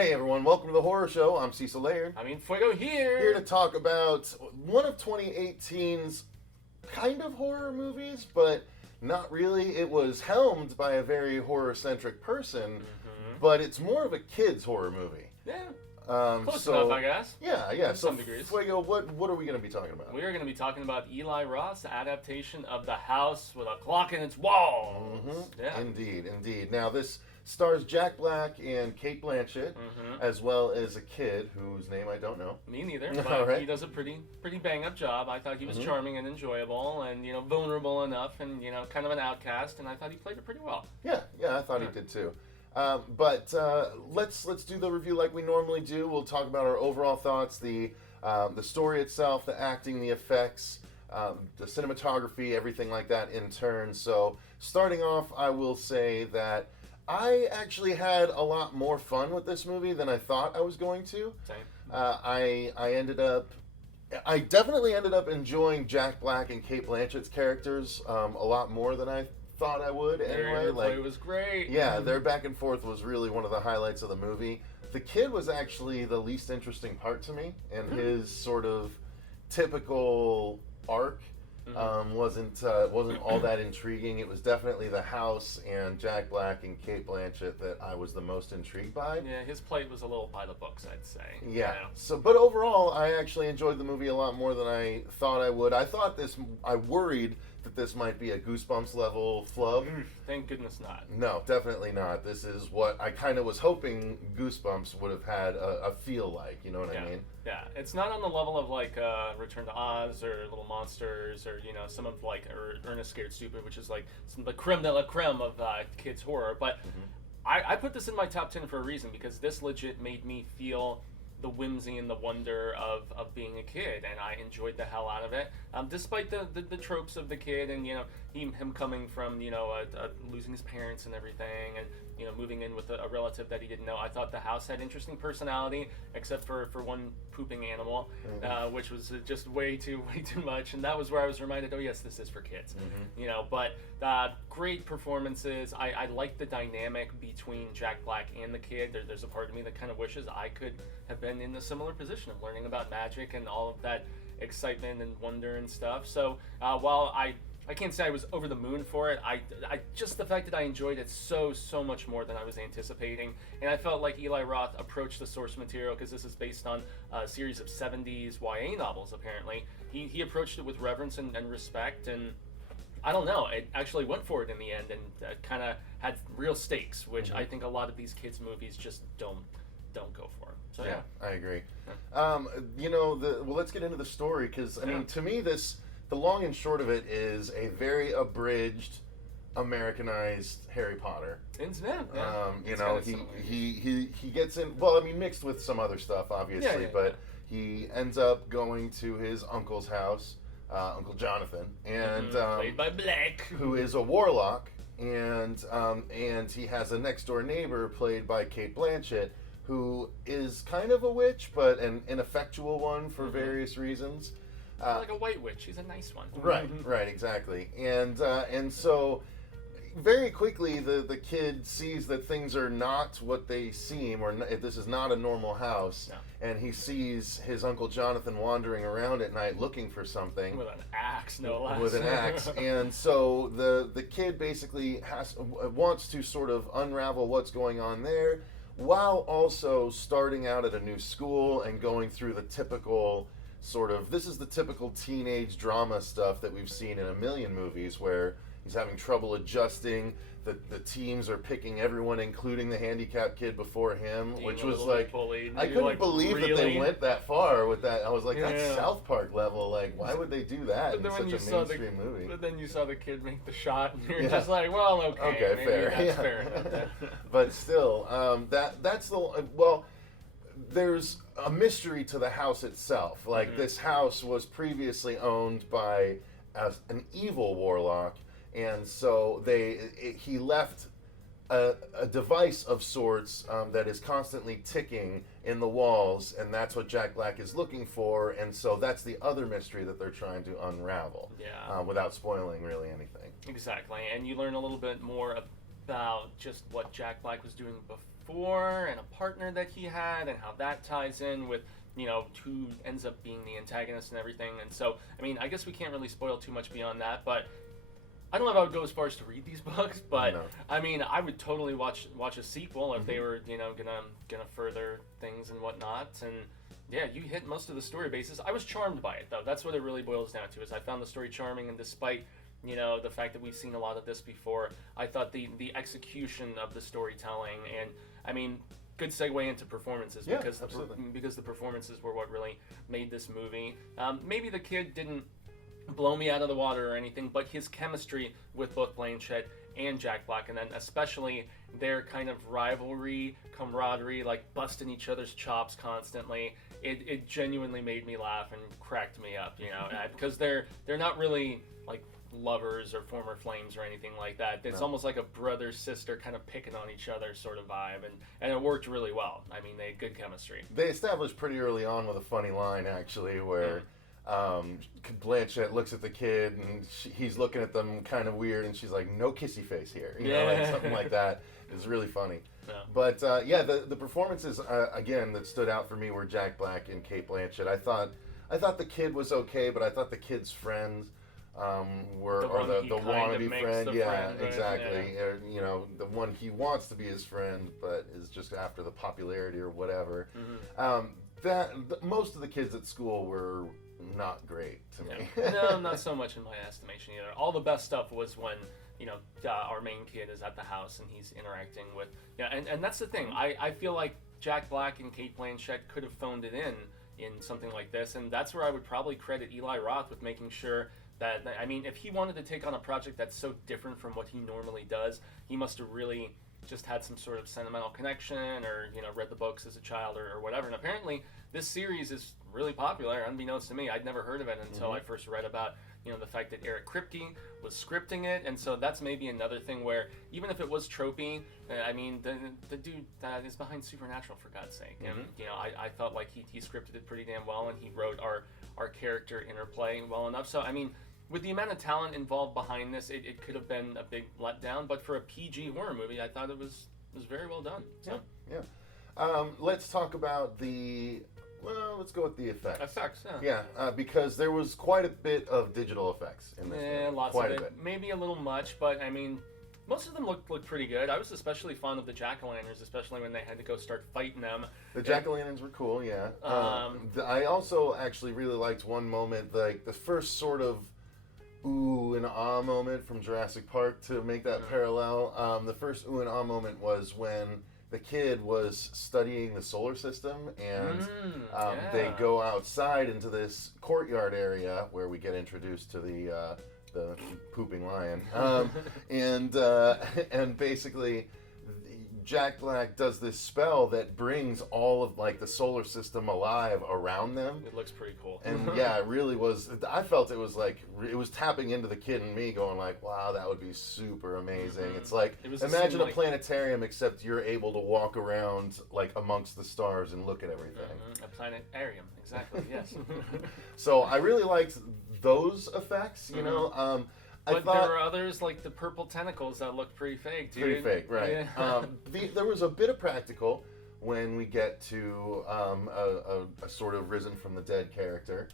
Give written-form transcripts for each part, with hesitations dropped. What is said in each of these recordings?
Hey everyone, welcome to the Horror Show. I'm Cecil Laird. Fuego here. Here to talk about one of 2018's kind of horror movies, but not really. It was helmed by a very horror-centric person, but it's more of a kid's horror movie. Yeah. Close enough, I guess. Yeah. To some degrees. Fuego, what are we going to be talking about? We are going to be talking about Eli Roth's adaptation of The House with a Clock in Its Walls. Yeah. Indeed. Now, this stars Jack Black and Cate Blanchett, as well as a kid whose name I don't know. Me neither, but he does a pretty bang-up job. I thought he was charming and enjoyable and, vulnerable enough and, kind of an outcast, and I thought he played it pretty well. Yeah, I thought he did too. But let's do the review like we normally do. We'll talk about our overall thoughts, the story itself, the acting, the effects, the cinematography, everything like that in turn. So starting off, I will say that I actually had a lot more fun with this movie than I thought I was going to. Same. I definitely ended up enjoying Jack Black and Cate Blanchett's characters a lot more than I thought I would. Anyway, it was great. Yeah, their back and forth was really one of the highlights of the movie. The kid was actually the least interesting part to me, and his sort of typical arc wasn't all that intriguing. It was definitely the house and Jack Black and Cate Blanchett that I was the most intrigued by. Yeah, his plate was a little by the books, I'd say. Yeah. So, but overall, I actually enjoyed the movie a lot more than I thought I would. I worried that this might be a Goosebumps level flub. Thank goodness not. No, definitely not. This is what I kind of was hoping Goosebumps would have had a feel like, you know what I mean? Yeah, it's not on the level of like Return to Oz or Little Monsters or some of like Ernest Scared Stupid, which is like the creme de la creme of kids horror. But I put this in my top 10 for a reason, because this legit made me feel the whimsy and the wonder of being a kid, and I enjoyed the hell out of it. Despite the tropes of the kid and him coming from losing his parents and everything, and moving in with a relative that he didn't know. I thought the house had interesting personality, except for one pooping animal, which was just way too much. And that was where I was reminded, oh yes, this is for kids. But great performances. I like the dynamic between Jack Black and the kid. There's a part of me that kind of wishes I could have been in a similar position of learning about magic and all of that excitement and wonder and stuff. So while I can't say I was over the moon for it. I just the fact that I enjoyed it so much more than I was anticipating, and I felt like Eli Roth approached the source material, because this is based on a series of 70s YA novels. Apparently, he approached it with reverence and respect, and I don't know, it actually went for it in the end, and kind of had real stakes, which I think a lot of these kids movies just don't go for. So yeah, I agree. Let's get into the story, because I mean, to me, the long and short of it is a very abridged, Americanized Harry Potter. He gets in, mixed with some other stuff, obviously, but he ends up going to his uncle's house, Uncle Jonathan, and played by Black, who is a warlock, and he has a next door neighbor played by Cate Blanchett, who is kind of a witch, but an ineffectual one for various reasons. Like a white witch. She's a nice one. Right, exactly. And so very quickly the kid sees that things are not what they seem, or this is not a normal house. No. And he sees his Uncle Jonathan wandering around at night looking for something. With an axe, no less. With an axe. And so the kid basically wants to sort of unravel what's going on there, while also starting out at a new school and going through the typical this is the typical teenage drama stuff that we've seen in a million movies, where he's having trouble adjusting. The teams are picking everyone, including the handicapped kid before him, which was like, I couldn't believe that they went that far with that. I was like, that's South Park level. Like, why would they do that in such a mainstream movie? But then you saw the kid make the shot, and you're just like, well, okay, maybe fair. That's fair enough. But still, there's a mystery to the house itself. Like, this house was previously owned by an evil warlock, and so he left a device of sorts that is constantly ticking in the walls, and that's what Jack Black is looking for, and so that's the other mystery that they're trying to unravel, without spoiling really anything. Exactly, and you learn a little bit more about just what Jack Black was doing before before and a partner that he had and how that ties in with, you know, who ends up being the antagonist and everything. And so, I mean, I guess we can't really spoil too much beyond that, but I don't know if I would go as far as to read these books, but No. I mean, I would totally watch a sequel if they were, you know, gonna further things and whatnot. And yeah, you hit most of the story bases. I was charmed by it, though. That's what it really boils down to. Is I found the story charming, and despite, you know, the fact that we've seen a lot of this before, I thought the execution of the storytelling, and I mean, good segue into performances, Yeah, because absolutely. because the performances were what really made this movie. Maybe the kid didn't blow me out of the water or anything, but his chemistry with both Blanchett and Jack Black, and then especially their kind of rivalry, camaraderie, like busting each other's chops constantly, it genuinely made me laugh and cracked me up, you know, because they're not really like lovers or former flames or anything like that. It's No. almost like a brother sister kind of picking on each other sort of vibe, and it worked really well. I mean, they had good chemistry. They established pretty early on with a funny line, actually, where Blanchett looks at the kid and he's looking at them kind of weird, and she's like, "No kissy face here," you know, like something like that. It's really funny. Yeah. But yeah, the performances again that stood out for me were Jack Black and Cate Blanchett. I thought the kid was okay, but I thought the kid's friends were the wannabe friend. Yeah, right? exactly. Yeah. You know, the one he wants to be his friend, but is just after the popularity or whatever. Most of the kids at school were not great to me. No, not so much in my estimation either. All the best stuff was when, you know, our main kid is at the house and he's interacting with, and that's the thing. I feel like Jack Black and Cate Blanchett could have phoned it in something like this, and that's where I would probably credit Eli Roth with making sure that, I mean, if he wanted to take on a project that's so different from what he normally does, he must have really just had some sort of sentimental connection, or, you know, read the books as a child or whatever. And apparently this series is really popular, unbeknownst to me. I'd never heard of it until I first read about, you know, the fact that Eric Kripke was scripting it. And so that's maybe another thing where, even if it was tropey, I mean, the dude that is behind Supernatural, for God's sake. And, you know, I felt like he scripted it pretty damn well, and he wrote our character interplay well enough. So, I mean, with the amount of talent involved behind this, it could have been a big letdown. But for a PG horror movie, I thought it was very well done. So. Yeah. Let's talk about let's go with the effects. Effects, yeah. Yeah, because there was quite a bit of digital effects in this movie. Lots quite of a it. bit. Maybe a little much, but I mean, most of them looked pretty good. I was especially fond of the jack-o'-lanterns, especially when they had to go start fighting them. The jack-o'-lanterns were cool, yeah. I also actually really liked one moment, like the first sort of ooh and ah moment from Jurassic Park, to make that parallel. The first ooh and ah moment was when the kid was studying the solar system, and they go outside into this courtyard area where we get introduced to the pooping lion, and basically Jack Black does this spell that brings all of like the solar system alive around them. It looks pretty cool. And yeah, it really was. I felt it was like, it was tapping into the kid and me, going like, wow, that would be super amazing. It's like, imagine a planetarium, except you're able to walk around like amongst the stars and look at everything. A planetarium, exactly, yes. So I really liked those effects, you know. But there were others, like the purple tentacles, that looked pretty fake, dude. Pretty fake, right. Yeah. There was a bit of practical when we get to a sort of risen from the dead character.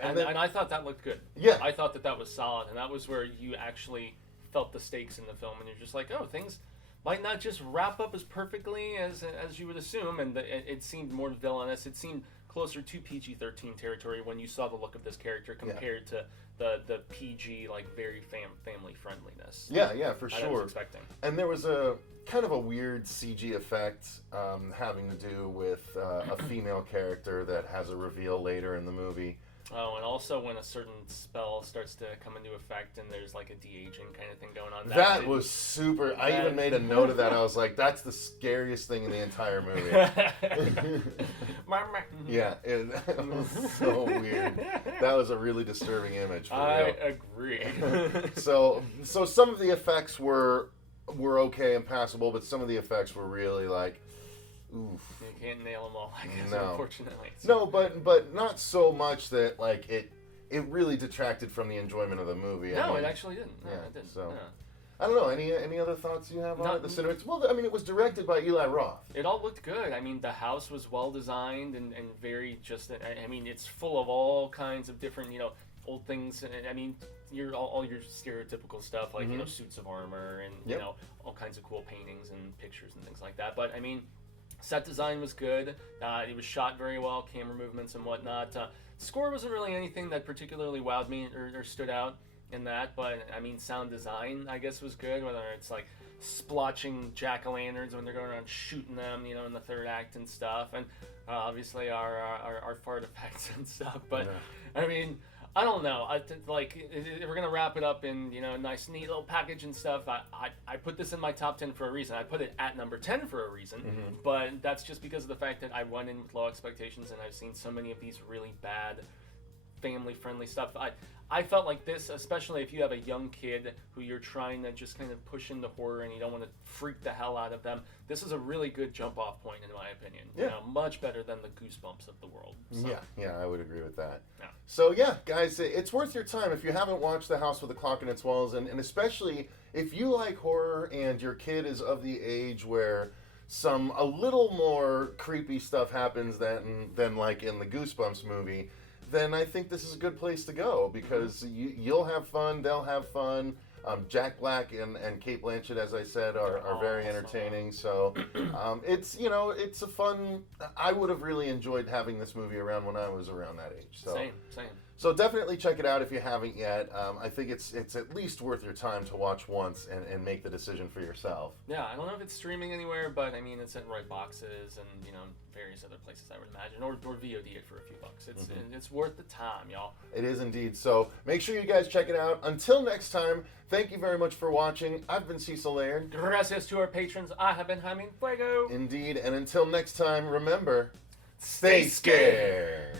And I thought that looked good. Yeah. I thought that was solid, and that was where you actually felt the stakes in the film, and you're just like, oh, things might not just wrap up as perfectly as you would assume, and it seemed more villainous. It seemed closer to PG-13 territory when you saw the look of this character compared to the PG, like, very family friendliness. Yeah, for sure. I was expecting. And there was a kind of a weird CG effect having to do with a female character that has a reveal later in the movie. Oh, and also when a certain spell starts to come into effect and there's like a de-aging kind of thing going on. That was super. I even made a note of that. I was like, that's the scariest thing in the entire movie. Yeah, it was so weird. That was a really disturbing image. For I real. agree. So some of the effects were okay and passable, but some of the effects were really like, oof. You can't nail them all, I guess, No. unfortunately. No, but not so much that like it really detracted from the enjoyment of the movie. No, it actually didn't. No, Yeah, it didn't. so. No. I don't know. Any other thoughts you have on it? The cinematics. Well, I mean, it was directed by Eli Roth. It all looked good. I mean, the house was well designed and very just. I mean, it's full of all kinds of different old things. And I mean, all your stereotypical stuff like suits of armor and all kinds of cool paintings and pictures and things like that. But I mean, set design was good. It was shot very well, camera movements and whatnot. Score wasn't really anything that particularly wowed me or stood out in that, but I mean, sound design I guess was good. Whether it's like splotching jack-o'-lanterns when they're going around shooting them, in the third act and stuff, and obviously our fart effects and stuff. But I mean, I don't know. If we're gonna wrap it up in a nice, neat little package and stuff, I put this in my top 10 for a reason. I put it at number 10 for a reason, but that's just because of the fact that I went in with low expectations and I've seen so many of these really bad, family-friendly stuff. I felt like this, especially if you have a young kid who you're trying to just kind of push into horror and you don't want to freak the hell out of them, this is a really good jump-off point, in my opinion. Yeah. Much better than the Goosebumps of the world. So. Yeah, I would agree with that. Yeah. So yeah, guys, it's worth your time if you haven't watched The House with a Clock in Its Walls, and especially if you like horror and your kid is of the age where a little more creepy stuff happens than like in the Goosebumps movie, then I think this is a good place to go, because you'll have fun, they'll have fun. Jack Black and Cate Blanchett, as I said, are very entertaining. So it's it's a fun. I would have really enjoyed having this movie around when I was around that age. So Same. So definitely check it out if you haven't yet. I think it's at least worth your time to watch once and make the decision for yourself. Yeah, I don't know if it's streaming anywhere, but I mean, it's at Right Boxes and various other places, I would imagine, or VOD it for a few bucks. It's worth the time, y'all. It is indeed. So make sure you guys check it out. Until next time, thank you very much for watching. I've been Cecil Laird. Gracias to our patrons. I have been Jaime Fuego. Indeed. And until next time, remember, stay scared.